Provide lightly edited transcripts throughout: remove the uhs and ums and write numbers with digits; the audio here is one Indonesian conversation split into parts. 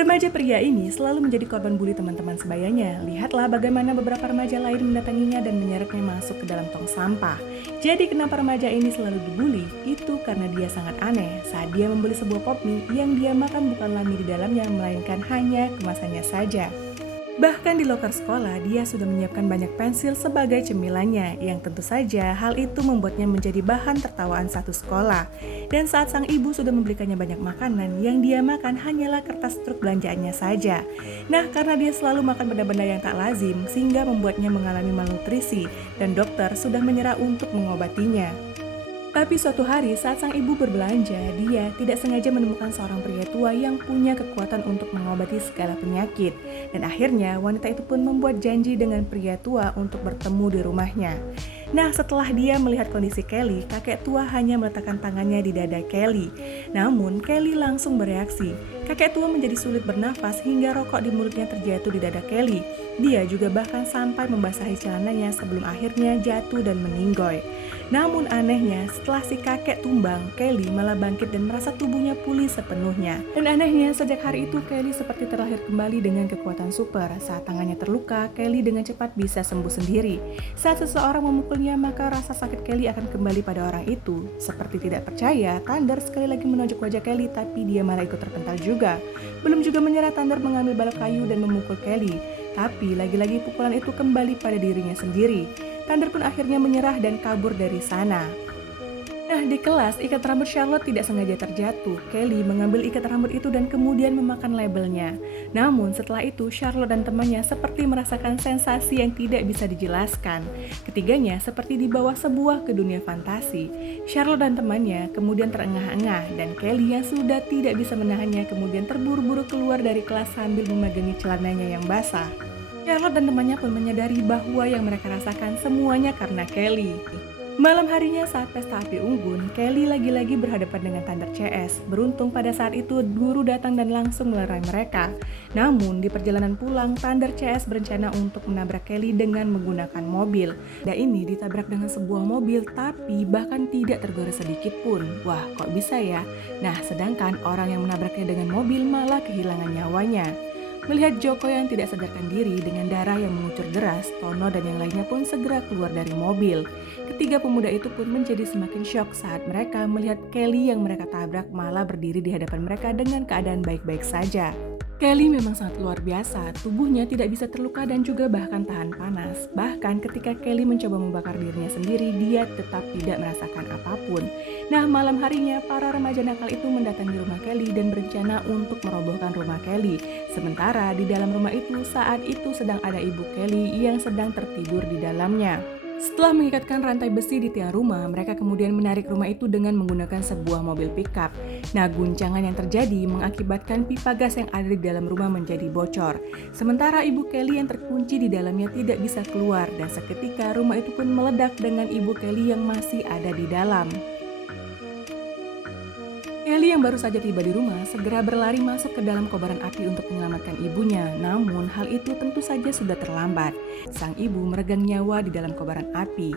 Remaja pria ini selalu menjadi korban bully teman-teman sebayanya. Lihatlah bagaimana beberapa remaja lain mendatanginya dan menyeretnya masuk ke dalam tong sampah. Jadi kenapa remaja ini selalu dibully? Itu karena dia sangat aneh saat dia membeli sebuah pop mie yang dia makan bukanlah mie di dalamnya, melainkan hanya kemasannya saja. Bahkan di loker sekolah, dia sudah menyiapkan banyak pensil sebagai cemilannya, yang tentu saja hal itu membuatnya menjadi bahan tertawaan satu sekolah. Dan saat sang ibu sudah membelikannya banyak makanan, yang dia makan hanyalah kertas truk belanjaannya saja. Nah, karena dia selalu makan benda-benda yang tak lazim, sehingga membuatnya mengalami malnutrisi, dan dokter sudah menyerah untuk mengobatinya. Tapi suatu hari saat sang ibu berbelanja, dia tidak sengaja menemukan seorang pria tua yang punya kekuatan untuk mengobati segala penyakit. Dan akhirnya wanita itu pun membuat janji dengan pria tua untuk bertemu di rumahnya. Nah, setelah dia melihat kondisi Kelly, kakek tua hanya meletakkan tangannya di dada Kelly. Namun, Kelly langsung bereaksi. Kakek tua menjadi sulit bernafas hingga rokok di mulutnya terjatuh di dada Kelly. Dia juga bahkan sampai membasahi celananya sebelum akhirnya jatuh dan meninggoy. Namun anehnya, setelah si kakek tumbang, Kelly malah bangkit dan merasa tubuhnya pulih sepenuhnya. Dan anehnya, sejak hari itu Kelly seperti terlahir kembali dengan kekuatan super. Saat tangannya terluka, Kelly dengan cepat bisa sembuh sendiri. Saat seseorang memukulnya, maka rasa sakit Kelly akan kembali pada orang itu. Seperti tidak percaya, Thunder sekali lagi menonjok wajah Kelly, tapi dia malah ikut terpental juga. Belum juga menyerah, Thunder mengambil balok kayu dan memukul Kelly. Tapi lagi-lagi pukulan itu kembali pada dirinya sendiri. Thunder pun akhirnya menyerah dan kabur dari sana. Nah, di kelas, ikat rambut Charlotte tidak sengaja terjatuh. Kelly mengambil ikat rambut itu dan kemudian memakan labelnya. Namun setelah itu, Charlotte dan temannya seperti merasakan sensasi yang tidak bisa dijelaskan. Ketiganya seperti dibawa sebuah ke dunia fantasi. Charlotte dan temannya kemudian terengah-engah dan Kelly yang sudah tidak bisa menahannya kemudian terburu-buru keluar dari kelas sambil memegangi celananya yang basah. Charlotte dan temannya pun menyadari bahwa yang mereka rasakan semuanya karena Kelly. Malam harinya saat pesta api unggun, Kelly lagi-lagi berhadapan dengan Thunder CS. Beruntung pada saat itu guru datang dan langsung melerai mereka. Namun di perjalanan pulang, Thunder CS berencana untuk menabrak Kelly dengan menggunakan mobil. Dan ini ditabrak dengan sebuah mobil tapi bahkan tidak tergores sedikit pun. Wah, kok bisa ya? Nah, sedangkan orang yang menabraknya dengan mobil malah kehilangan nyawanya. Melihat Joko yang tidak sadarkan diri dengan darah yang mengucur deras, Tono dan yang lainnya pun segera keluar dari mobil. Ketiga pemuda itu pun menjadi semakin syok saat mereka melihat Kelly yang mereka tabrak malah berdiri di hadapan mereka dengan keadaan baik-baik saja. Kelly memang sangat luar biasa, tubuhnya tidak bisa terluka dan juga bahkan tahan panas. Bahkan ketika Kelly mencoba membakar dirinya sendiri, dia tetap tidak merasakan apapun. Nah, malam harinya para remaja nakal itu mendatangi rumah Kelly dan berencana untuk merobohkan rumah Kelly. Sementara di dalam rumah itu saat itu sedang ada ibu Kelly yang sedang tertidur di dalamnya. Setelah mengikatkan rantai besi di tiang rumah, mereka kemudian menarik rumah itu dengan menggunakan sebuah mobil pickup. Nah, guncangan yang terjadi mengakibatkan pipa gas yang ada di dalam rumah menjadi bocor. Sementara ibu Kelly yang terkunci di dalamnya tidak bisa keluar dan seketika rumah itu pun meledak dengan ibu Kelly yang masih ada di dalam. Kelly yang baru saja tiba di rumah segera berlari masuk ke dalam kobaran api untuk menyelamatkan ibunya. Namun hal itu tentu saja sudah terlambat. Sang ibu meregang nyawa di dalam kobaran api.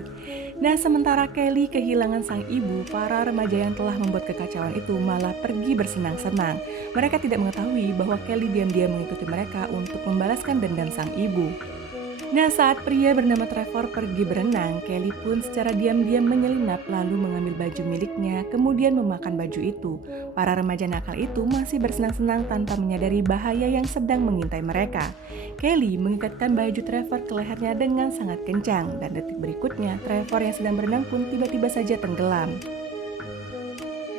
Nah, sementara Kelly kehilangan sang ibu, para remaja yang telah membuat kekacauan itu malah pergi bersenang-senang. Mereka tidak mengetahui bahwa Kelly diam-diam mengikuti mereka untuk membalaskan dendam sang ibu. Nah, saat pria bernama Trevor pergi berenang, Kelly pun secara diam-diam menyelinap lalu mengambil baju miliknya, kemudian memakan baju itu. Para remaja nakal itu masih bersenang-senang tanpa menyadari bahaya yang sedang mengintai mereka. Kelly mengikatkan baju Trevor ke lehernya dengan sangat kencang, dan detik berikutnya Trevor yang sedang berenang pun tiba-tiba saja tenggelam.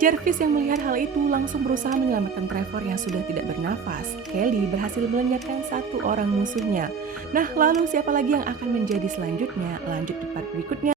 Jarvis yang melihat hal itu langsung berusaha menyelamatkan Trevor yang sudah tidak bernafas. Kelly berhasil melenyapkan satu orang musuhnya. Nah, lalu siapa lagi yang akan menjadi selanjutnya? Lanjut di part berikutnya.